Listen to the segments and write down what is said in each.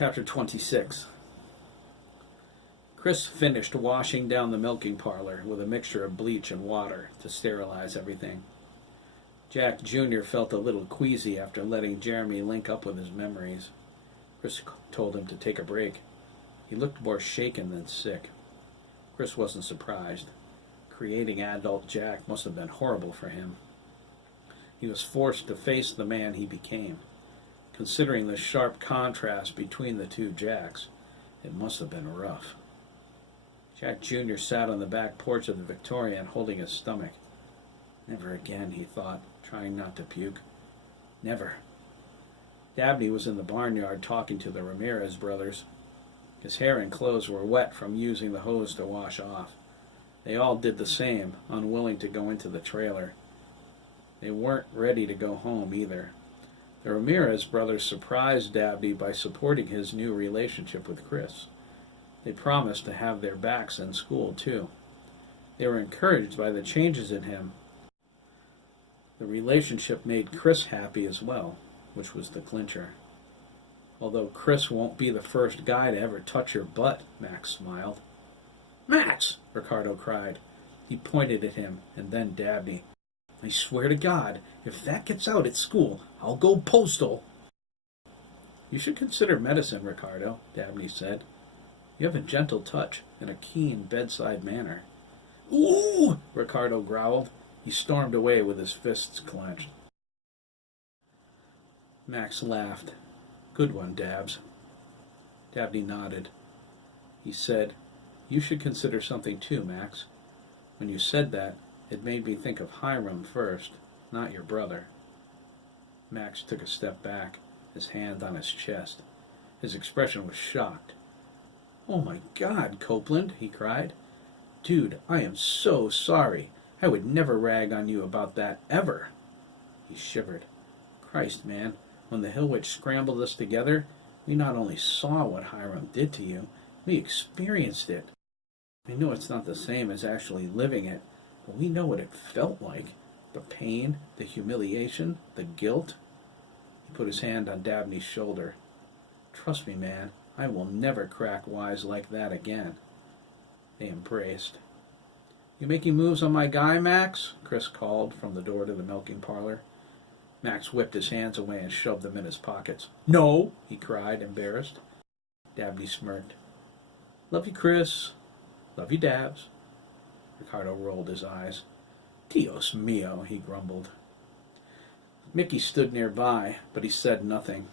Chapter 26. Chris finished washing down the milking parlor with a mixture of bleach and water to sterilize everything. Jack Jr. felt a little queasy after letting Jeremy link up with his memories. Chris told him to take a break. He looked more shaken than sick. Chris wasn't surprised. Creating adult Jack must have been horrible for him. He was forced to face the man he became. Considering the sharp contrast between the two Jacks, it must have been rough. Jack Jr. sat on the back porch of the Victorian, holding his stomach. Never again, he thought, trying not to puke. Never. Dabney was in the barnyard talking to the Ramirez brothers. His hair and clothes were wet from using the hose to wash off. They all did the same, unwilling to go into the trailer. They weren't ready to go home either. The Ramirez brothers surprised Dabney by supporting his new relationship with Chris. They promised to have their backs in school, too. They were encouraged by the changes in him. The relationship made Chris happy as well, which was the clincher. Although Chris won't be the first guy to ever touch your butt, Max smiled. Max! Ricardo cried. He pointed at him, and then Dabney. I swear to God, if that gets out at school, I'll go postal. You should consider medicine, Ricardo, Dabney said. You have a gentle touch and a keen bedside manner. Ooh! Ricardo growled. He stormed away with his fists clenched. Max laughed. Good one, Dabs. Dabney nodded. He said, You should consider something too, Max. When you said that, it made me think of Hiram first, not your brother. Max took a step back, his hand on his chest. His expression was shocked. Oh my God, Copeland, he cried. Dude, I am so sorry. I would never rag on you about that, ever. He shivered. Christ, man, when the Hill Witch scrambled us together, we not only saw what Hiram did to you, we experienced it. I know it's not the same as actually living it, but we know what it felt like. The pain, the humiliation, the guilt. He put his hand on Dabney's shoulder. Trust me, man, I will never crack wise like that again. They embraced. You making moves on my guy, Max? Chris called from the door to the milking parlor. Max whipped his hands away and shoved them in his pockets. No, he cried, embarrassed. Dabney smirked. Love you, Chris. Love you, Dabs. Ricardo rolled his eyes. Dios mio, he grumbled. Mickey stood nearby, but he said nothing.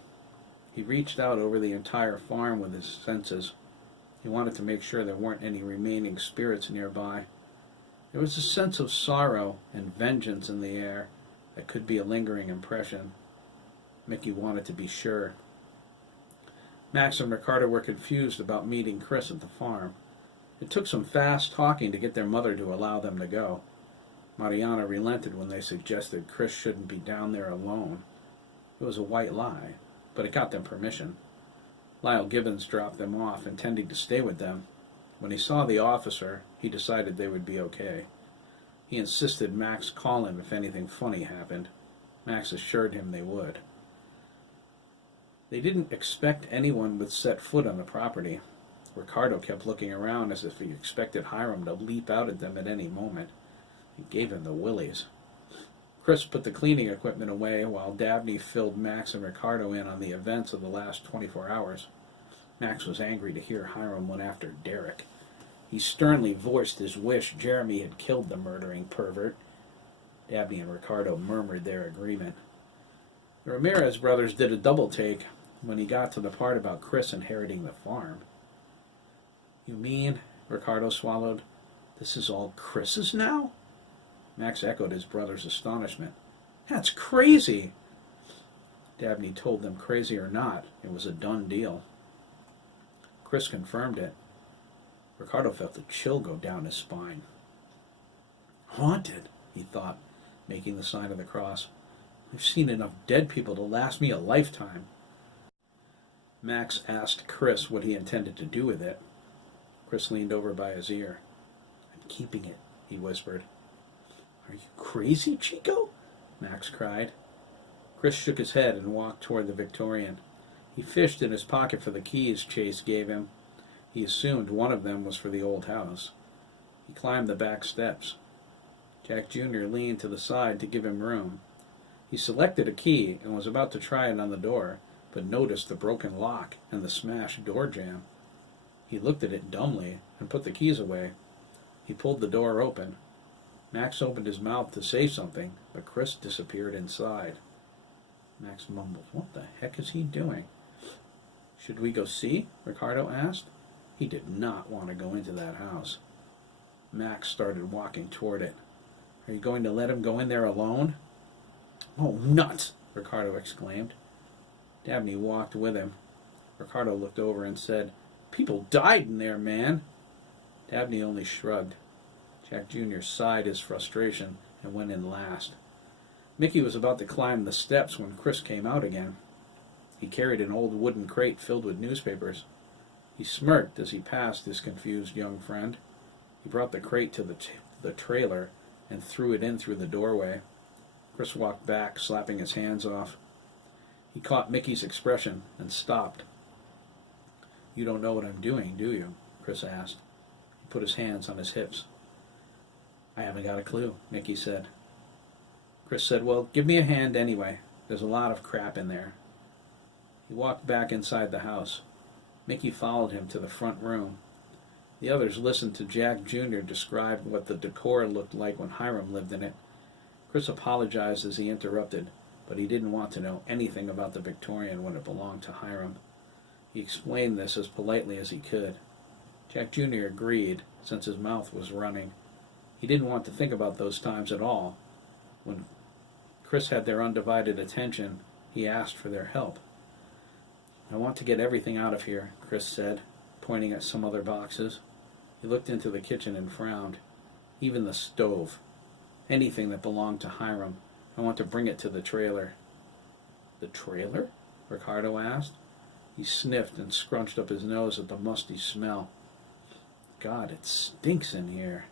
He reached out over the entire farm with his senses. He wanted to make sure there weren't any remaining spirits nearby. There was a sense of sorrow and vengeance in the air that could be a lingering impression. Mickey wanted to be sure. Max and Ricardo were confused about meeting Chris at the farm. It took some fast talking to get their mother to allow them to go. Mariana relented when they suggested Chris shouldn't be down there alone. It was a white lie, but it got them permission. Lyle Gibbons dropped them off, intending to stay with them. When he saw the officer, he decided they would be okay. He insisted Max call him if anything funny happened. Max assured him they would. They didn't expect anyone would set foot on the property. Ricardo kept looking around as if he expected Hiram to leap out at them at any moment. It gave him the willies. Chris put the cleaning equipment away while Dabney filled Max and Ricardo in on the events of the last 24 hours. Max was angry to hear Hiram went after Derek. He sternly voiced his wish Jeremy had killed the murdering pervert. Dabney and Ricardo murmured their agreement. The Ramirez brothers did a double take when he got to the part about Chris inheriting the farm. You mean, Ricardo swallowed, this is all Chris's now? Max echoed his brother's astonishment. That's crazy! Dabney told them crazy or not, it was a done deal. Chris confirmed it. Ricardo felt a chill go down his spine. Haunted, he thought, making the sign of the cross. I've seen enough dead people to last me a lifetime. Max asked Chris what he intended to do with it. Chris leaned over by his ear. I'm keeping it, he whispered. Are you crazy, Chico? Max cried. Chris shook his head and walked toward the Victorian. He fished in his pocket for the keys Chase gave him. He assumed one of them was for the old house. He climbed the back steps. Jack Jr. leaned to the side to give him room. He selected a key and was about to try it on the door, but noticed the broken lock and the smashed door jamb. He looked at it dumbly and put the keys away. He pulled the door open. Max opened his mouth to say something, but Chris disappeared inside. Max mumbled, "What the heck is he doing?" "Should we go see?" Ricardo asked. He did not want to go into that house. Max started walking toward it. "Are you going to let him go in there alone?" "Oh, nuts!" Ricardo exclaimed. Dabney walked with him. Ricardo looked over and said, "People died in there, man." Dabney only shrugged. Jack Jr. sighed his frustration and went in last. Mickey was about to climb the steps when Chris came out again. He carried an old wooden crate filled with newspapers. He smirked as he passed his confused young friend. He brought the crate to the trailer and threw it in through the doorway. Chris walked back, slapping his hands off. He caught Mickey's expression and stopped. "You don't know what I'm doing, do you?" Chris asked. He put his hands on his hips. "I haven't got a clue," Mickey said. Chris said, "Well, give me a hand anyway. There's a lot of crap in there." He walked back inside the house. Mickey followed him to the front room. The others listened to Jack Jr. describe what the decor looked like when Hiram lived in it. Chris apologized as he interrupted, but he didn't want to know anything about the Victorian when it belonged to Hiram. He explained this as politely as he could. Jack Jr. agreed, since his mouth was running. He didn't want to think about those times at all. When Chris had their undivided attention, he asked for their help. "I want to get everything out of here," Chris said, pointing at some other boxes. He looked into the kitchen and frowned. "Even the stove. Anything that belonged to Hiram. I want to bring it to the trailer." "The trailer?" Ricardo asked. He sniffed and scrunched up his nose at the musty smell. "God, it stinks in here."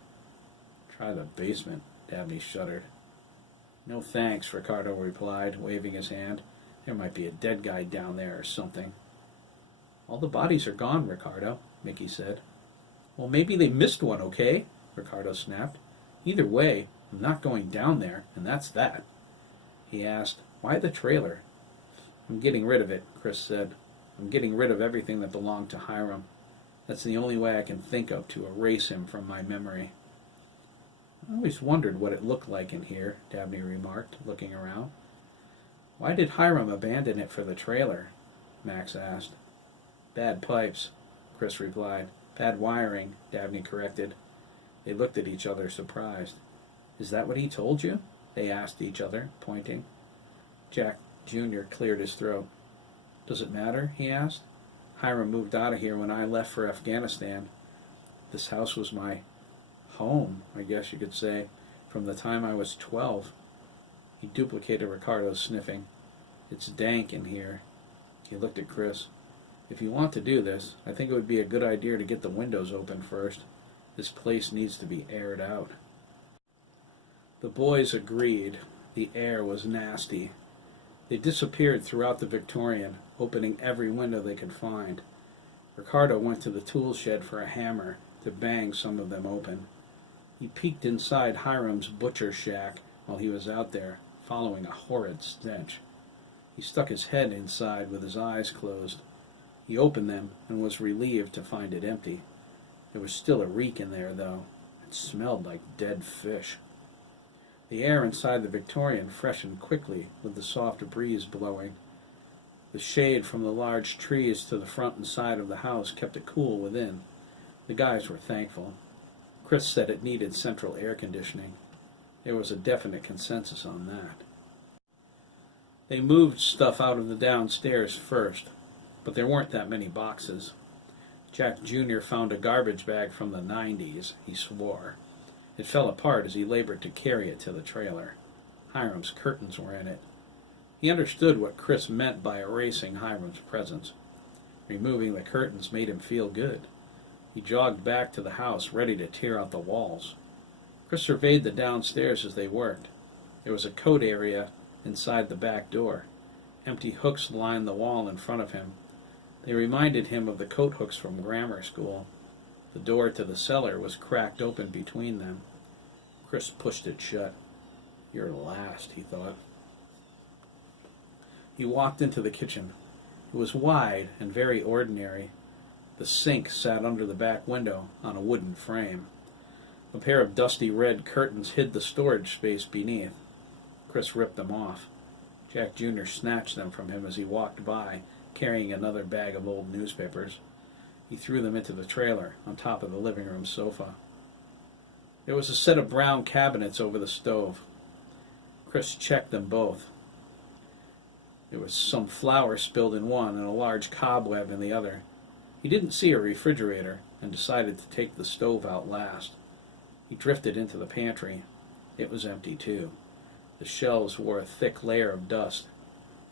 "Try the basement," Dabney shuddered. "No thanks," Ricardo replied, waving his hand. "There might be a dead guy down there or something." "All the bodies are gone, Ricardo," Mickey said. "Well, maybe they missed one, okay?" Ricardo snapped. "Either way, I'm not going down there, and that's that." He asked, "Why the trailer?" "I'm getting rid of it," Chris said. "I'm getting rid of everything that belonged to Hiram. That's the only way I can think of to erase him from my memory." "I always wondered what it looked like in here," Dabney remarked, looking around. "Why did Hiram abandon it for the trailer?" Max asked. "Bad pipes," Chris replied. "Bad wiring," Dabney corrected. They looked at each other, surprised. "Is that what he told you?" they asked each other, pointing. Jack Jr. cleared his throat. "Does it matter?" he asked. "Hiram moved out of here when I left for Afghanistan. This house was my home, I guess you could say, from the time I was 12. He duplicated Ricardo's sniffing. "It's dank in here." He looked at Chris. "If you want to do this, I think it would be a good idea to get the windows open first. This place needs to be aired out." The boys agreed. The air was nasty. They disappeared throughout the Victorian, opening every window they could find. Ricardo went to the tool shed for a hammer to bang some of them open. He peeked inside Hiram's butcher shack while he was out there, following a horrid stench. He stuck his head inside with his eyes closed. He opened them and was relieved to find it empty. There was still a reek in there, though. It smelled like dead fish. The air inside the Victorian freshened quickly with the soft breeze blowing. The shade from the large trees to the front and side of the house kept it cool within. The guys were thankful. Chris said it needed central air conditioning. There was a definite consensus on that. They moved stuff out of the downstairs first, but there weren't that many boxes. Jack Jr. found a garbage bag from the 90s, he swore. It fell apart as he labored to carry it to the trailer. Hiram's curtains were in it. He understood what Chris meant by erasing Hiram's presence. Removing the curtains made him feel good. He jogged back to the house, ready to tear out the walls. Chris surveyed the downstairs as they worked. There was a coat area inside the back door. Empty hooks lined the wall in front of him. They reminded him of the coat hooks from grammar school. The door to the cellar was cracked open between them. Chris pushed it shut. "You're last," he thought. He walked into the kitchen. It was wide and very ordinary. The sink sat under the back window on a wooden frame. A pair of dusty red curtains hid the storage space beneath. Chris ripped them off. Jack Jr. snatched them from him as he walked by, carrying another bag of old newspapers. He threw them into the trailer on top of the living room sofa. There was a set of brown cabinets over the stove. Chris checked them both. There was some flour spilled in one and a large cobweb in the other. He didn't see a refrigerator and decided to take the stove out last. He drifted into the pantry. It was empty, too. The shelves wore a thick layer of dust.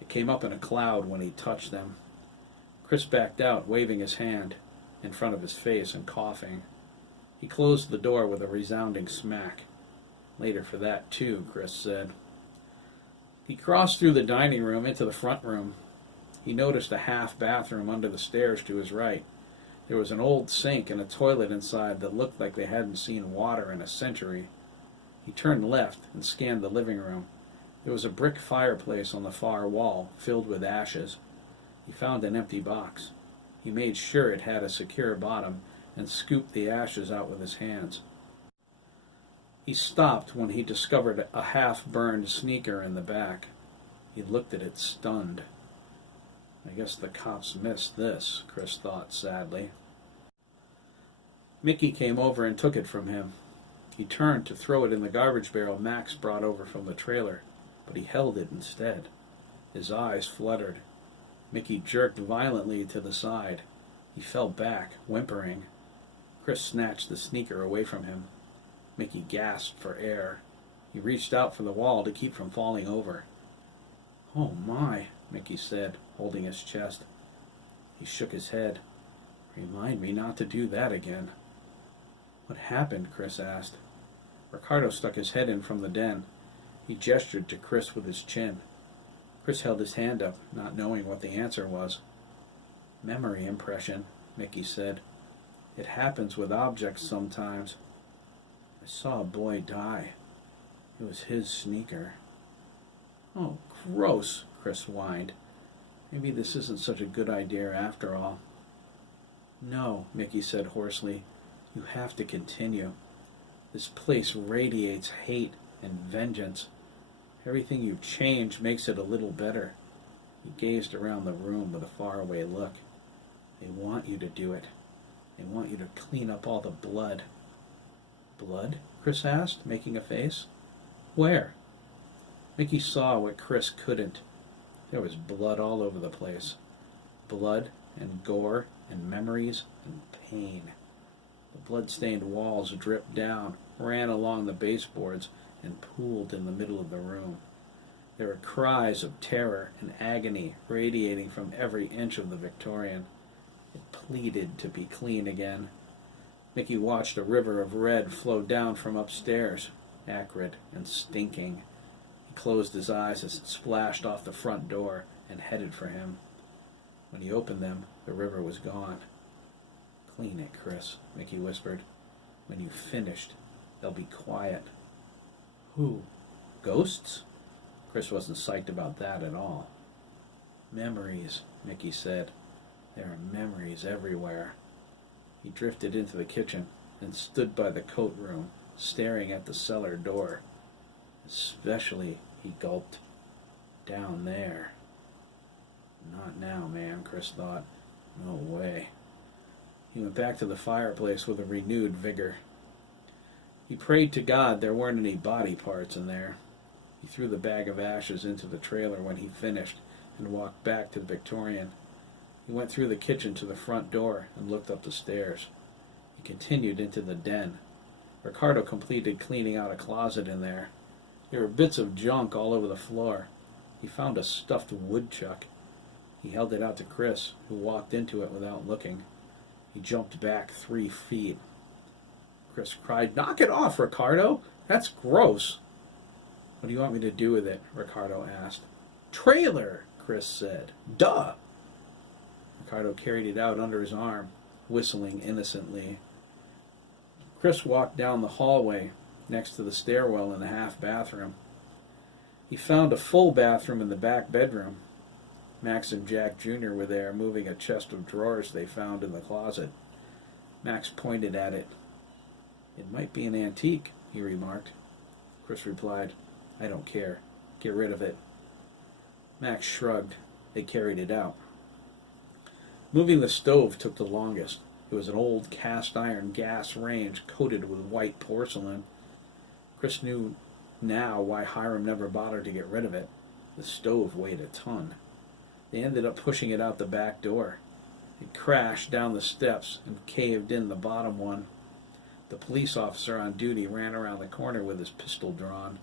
It came up in a cloud when he touched them. Chris backed out, waving his hand in front of his face and coughing. He closed the door with a resounding smack. "Later for that, too," Chris said. He crossed through the dining room into the front room. He noticed a half bathroom under the stairs to his right. There was an old sink and a toilet inside that looked like they hadn't seen water in a century. He turned left and scanned the living room. There was a brick fireplace on the far wall, filled with ashes. He found an empty box. He made sure it had a secure bottom and scooped the ashes out with his hands. He stopped when he discovered a half-burned sneaker in the back. He looked at it, stunned. "I guess the cops missed this," Chris thought sadly. Mickey came over and took it from him. He turned to throw it in the garbage barrel Max brought over from the trailer, but he held it instead. His eyes fluttered. Mickey jerked violently to the side. He fell back, whimpering. Chris snatched the sneaker away from him. Mickey gasped for air. He reached out for the wall to keep from falling over. "Oh my," Mickey said, holding his chest. He shook his head. "Remind me not to do that again." "What happened?" Chris asked. Ricardo stuck his head in from the den. He gestured to Chris with his chin. Chris held his hand up, not knowing what the answer was. "Memory impression," Mickey said. "It happens with objects sometimes. I saw a boy die. It was his sneaker." "Oh, gross," Chris whined. "Maybe this isn't such a good idea after all." "No," Mickey said hoarsely. "You have to continue. This place radiates hate and vengeance. Everything you change makes it a little better." He gazed around the room with a faraway look. "They want you to do it. They want you to clean up all the blood." "Blood?" Chris asked, making a face. "Where?" Mickey saw what Chris couldn't. There was blood all over the place. Blood and gore and memories and pain. The blood-stained walls dripped down, ran along the baseboards, and pooled in the middle of the room. There were cries of terror and agony radiating from every inch of the Victorian. It pleaded to be clean again. Mickey watched a river of red flow down from upstairs, acrid and stinking. He closed his eyes as it splashed off the front door and headed for him. When he opened them, the river was gone. "Clean it, Chris," Mickey whispered. "When you've finished, they'll be quiet." "Who? Ghosts?" Chris wasn't psyched about that at all. "Memories," Mickey said. "There are memories everywhere." He drifted into the kitchen and stood by the coat room, staring at the cellar door. "Especially," he gulped, "down there." "Not now, man," Chris thought. "No way." He went back to the fireplace with a renewed vigor. He prayed to God there weren't any body parts in there. He threw the bag of ashes into the trailer when he finished and walked back to the Victorian. He went through the kitchen to the front door and looked up the stairs. He continued into the den. Ricardo completed cleaning out a closet in there. There were bits of junk all over the floor. He found a stuffed woodchuck. He held it out to Chris, who walked into it without looking. He jumped back 3 feet. Chris cried, "Knock it off, Ricardo! That's gross!" "What do you want me to do with it?" Ricardo asked. "Trailer!" Chris said. Duh! Ricardo carried it out under his arm, whistling innocently. Chris walked down the hallway next to the stairwell in the half bathroom. He found a full bathroom in the back bedroom. Max and Jack Jr. were there, moving a chest of drawers they found in the closet. Max pointed at it. It might be an antique, he remarked. Chris replied, I don't care. Get rid of it. Max shrugged. They carried it out. Moving the stove took the longest. It was an old cast-iron gas range coated with white porcelain. Chris knew now why Hiram never bothered to get rid of it. The stove weighed a ton. They ended up pushing it out the back door. It crashed down the steps and caved in the bottom one. The police officer on duty ran around the corner with his pistol drawn.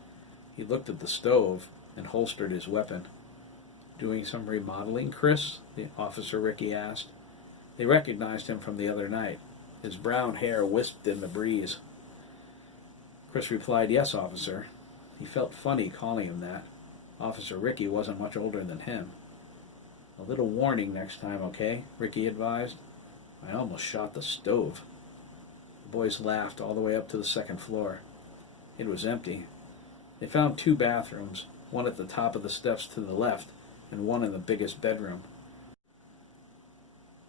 He looked at the stove and holstered his weapon. Doing some remodeling, Chris? The officer Ricky asked. They recognized him from the other night. His brown hair wisped in the breeze. Chris replied, Yes, officer. He felt funny calling him that. Officer Ricky wasn't much older than him. A little warning next time, okay? Ricky advised. I almost shot the stove. The boys laughed all the way up to the second floor. It was empty. They found 2 bathrooms, one at the top of the steps to the left and one in the biggest bedroom.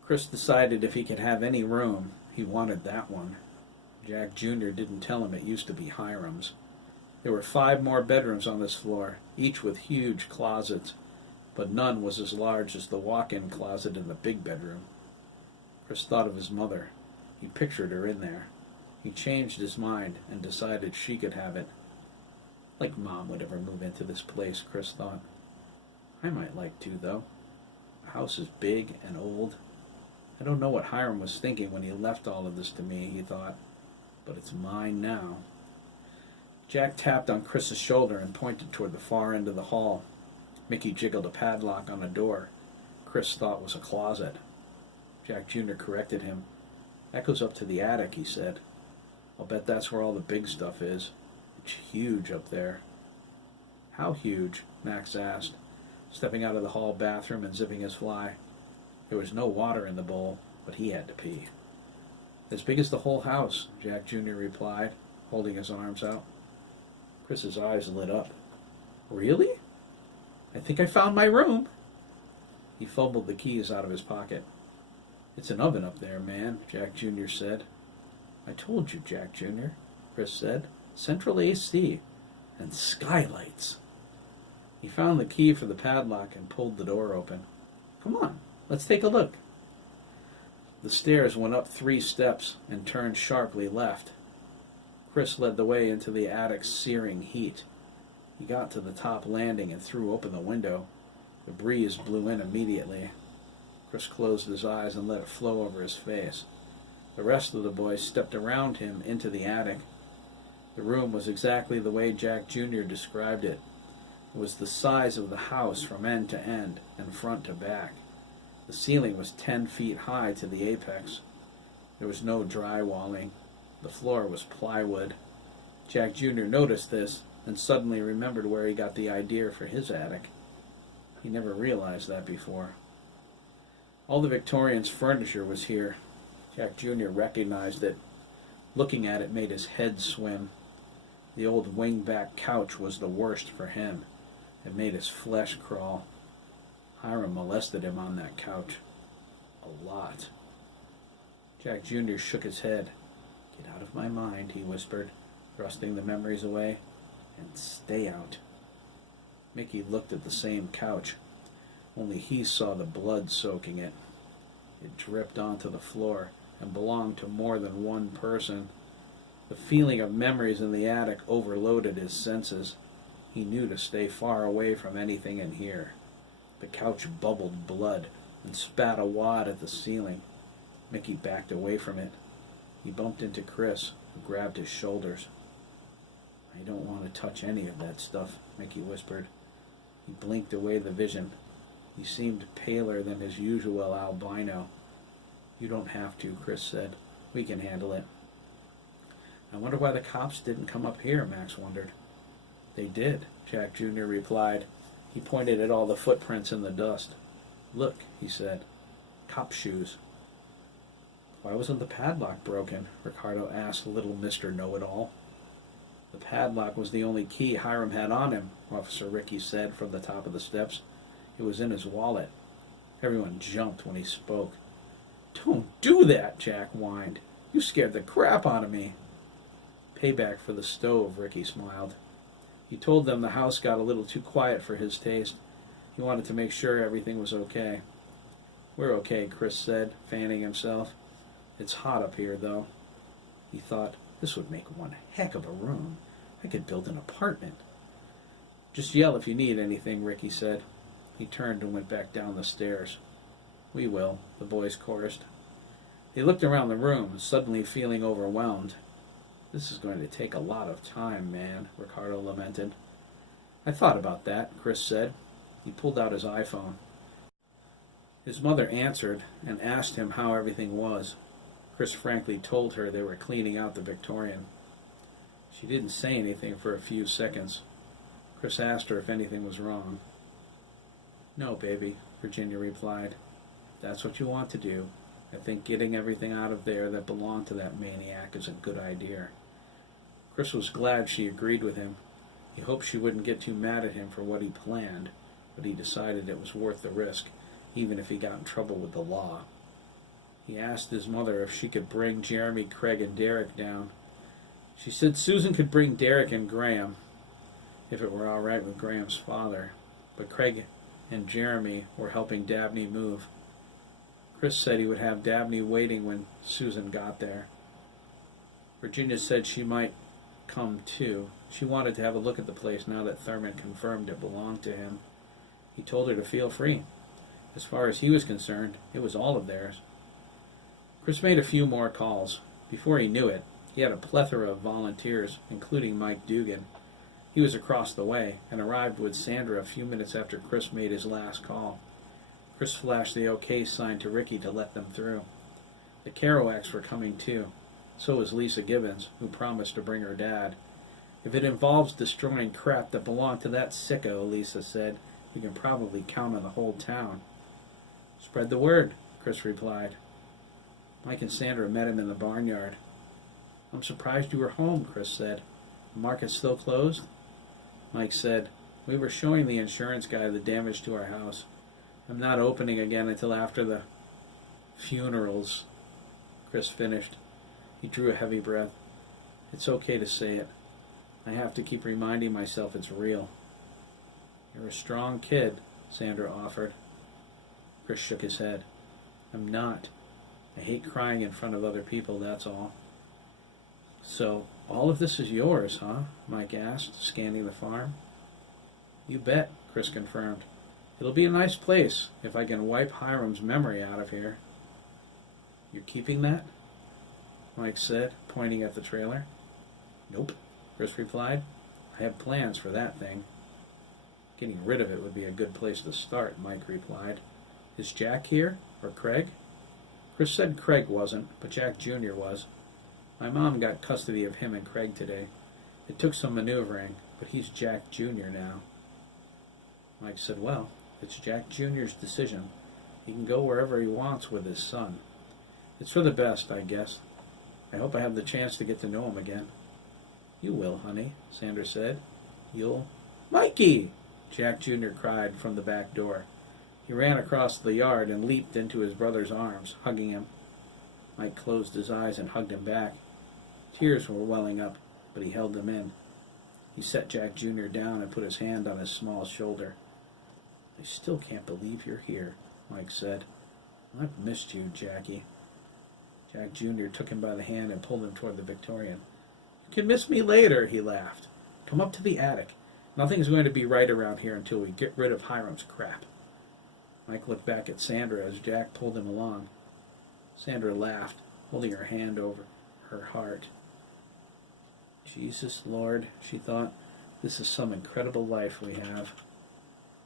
Chris decided if he could have any room, he wanted that one. Jack Jr. didn't tell him it used to be Hiram's. There were 5 more bedrooms on this floor, each with huge closets, but none was as large as the walk-in closet in the big bedroom. Chris thought of his mother. He pictured her in there. He changed his mind and decided she could have it. Like Mom would ever move into this place, Chris thought. I might like to, though. The house is big and old. I don't know what Hiram was thinking when he left all of this to me, he thought, but it's mine now. Jack tapped on Chris's shoulder and pointed toward the far end of the hall. Mickey jiggled a padlock on a door Chris thought was a closet. Jack Jr. corrected him. That goes up to the attic, he said. I'll bet that's where all the big stuff is. It's huge up there. How huge? Max asked, stepping out of the hall bathroom and zipping his fly. There was no water in the bowl, but he had to pee. As big as the whole house, Jack Jr. replied, holding his arms out. Chris's eyes lit up. Really? I think I found my room. He fumbled the keys out of his pocket. It's an oven up there, man, Jack Jr. said. I told you, Jack Jr., Chris said. Central AC and skylights. He found the key for the padlock and pulled the door open. Come on, let's take a look. The stairs went up 3 steps and turned sharply left. Chris led the way into the attic's searing heat. He got to the top landing and threw open the window. The breeze blew in immediately. Chris closed his eyes and let it flow over his face. The rest of the boys stepped around him into the attic. The room was exactly the way Jack Jr. described it. It was the size of the house from end to end and front to back. The ceiling was 10 feet high to the apex. There was no drywalling. The floor was plywood. Jack Jr. noticed this and suddenly remembered where he got the idea for his attic. He never realized that before. All the Victorians' furniture was here. Jack Jr. recognized it. Looking at it made his head swim. The old wing-back couch was the worst for him. It made his flesh crawl. Hiram molested him on that couch. A lot. Jack Jr. shook his head. Get out of my mind, he whispered, thrusting the memories away. And stay out. Mickey looked at the same couch, only he saw the blood soaking it. It dripped onto the floor and belonged to more than one person. The feeling of memories in the attic overloaded his senses. He knew to stay far away from anything in here. The couch bubbled blood and spat a wad at the ceiling. Mickey backed away from it. He bumped into Chris, who grabbed his shoulders. I don't want to touch any of that stuff, Mickey whispered. He blinked away the vision. He seemed paler than his usual albino. You don't have to, Chris said. We can handle it. I wonder why the cops didn't come up here, Max wondered. They did, Jack Jr. replied. He pointed at all the footprints in the dust. "Look," he said. "Cop shoes." "Why wasn't the padlock broken?" Ricardo asked little Mr. Know-It-All. "The padlock was the only key Hiram had on him," Officer Ricky said from the top of the steps. "It was in his wallet." Everyone jumped when he spoke. "Don't do that," Jack whined. "You scared the crap out of me." "Payback for the stove," Ricky smiled. He told them the house got a little too quiet for his taste. He wanted to make sure everything was okay. "We're okay," Chris said, fanning himself. "It's hot up here, though." He thought, this would make one heck of a room. I could build an apartment. "Just yell if you need anything," Ricky said. He turned and went back down the stairs. "We will," the boys chorused. They looked around the room, suddenly feeling overwhelmed. "This is going to take a lot of time, man," Ricardo lamented. "I thought about that," Chris said. He pulled out his iPhone. His mother answered and asked him how everything was. Chris frankly told her they were cleaning out the Victorian. She didn't say anything for a few seconds. Chris asked her if anything was wrong. "No, baby," Virginia replied. "That's what you want to do. I think getting everything out of there that belonged to that maniac is a good idea." Chris was glad she agreed with him. He hoped she wouldn't get too mad at him for what he planned, but he decided it was worth the risk, even if he got in trouble with the law. He asked his mother if she could bring Jeremy, Craig, and Derek down. She said Susan could bring Derek and Graham, if it were all right with Graham's father, but Craig and Jeremy were helping Dabney move. Chris said he would have Dabney waiting when Susan got there. Virginia said she might come too. She wanted to have a look at the place now that Thurman confirmed it belonged to him. He told her to feel free. As far as he was concerned, it was all of theirs. Chris made a few more calls. Before he knew it, he had a plethora of volunteers, including Mike Dugan. He was across the way and arrived with Sandra a few minutes after Chris made his last call. Chris flashed the OK sign to Ricky to let them through. The Kerouacs were coming too. So was Lisa Gibbons, who promised to bring her dad. "If it involves destroying crap that belonged to that sicko," Lisa said, "we can probably count on the whole town." "Spread the word," Chris replied. Mike and Sandra met him in the barnyard. "I'm surprised you were home," Chris said. "The market's still closed?" Mike said, "We were showing the insurance guy the damage to our house. I'm not opening again until after the funerals." Chris finished. He drew a heavy breath. "It's okay to say it. I have to keep reminding myself it's real." "You're a strong kid," Sandra offered. Chris shook his head. "I'm not. I hate crying in front of other people, that's all." "So, all of this is yours, huh?" Mike asked, scanning the farm. "You bet," Chris confirmed. "It'll be a nice place if I can wipe Hiram's memory out of here." "You're keeping that?" Mike said, pointing at the trailer. "Nope," Chris replied. "I have plans for that thing." "Getting rid of it would be a good place to start," Mike replied. "Is Jack here, or Craig?" Chris said Craig wasn't, but Jack Jr. was. "My mom got custody of him and Craig today. It took some maneuvering, but he's Jack Jr. now." Mike said, "Well, it's Jack Jr.'s decision. He can go wherever he wants with his son. It's for the best, I guess. I hope I have the chance to get to know him again." "You will, honey," Sandra said. "You'll—" "Mikey!" Jack Jr. cried from the back door. He ran across the yard and leaped into his brother's arms, hugging him. Mike closed his eyes and hugged him back. Tears were welling up, but he held them in. He set Jack Jr. down and put his hand on his small shoulder. "I still can't believe you're here," Mike said. "I've missed you, Jackie." Jack Jr. took him by the hand and pulled him toward the Victorian. "You can miss me later," he laughed. "Come up to the attic. Nothing's going to be right around here until we get rid of Hiram's crap." Mike looked back at Sandra as Jack pulled him along. Sandra laughed, holding her hand over her heart. "Jesus, Lord," she thought, "this is some incredible life we have."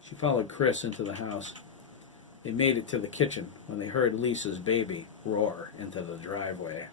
She followed Chris into the house. They made it to the kitchen when they heard Lisa's baby roar into the driveway.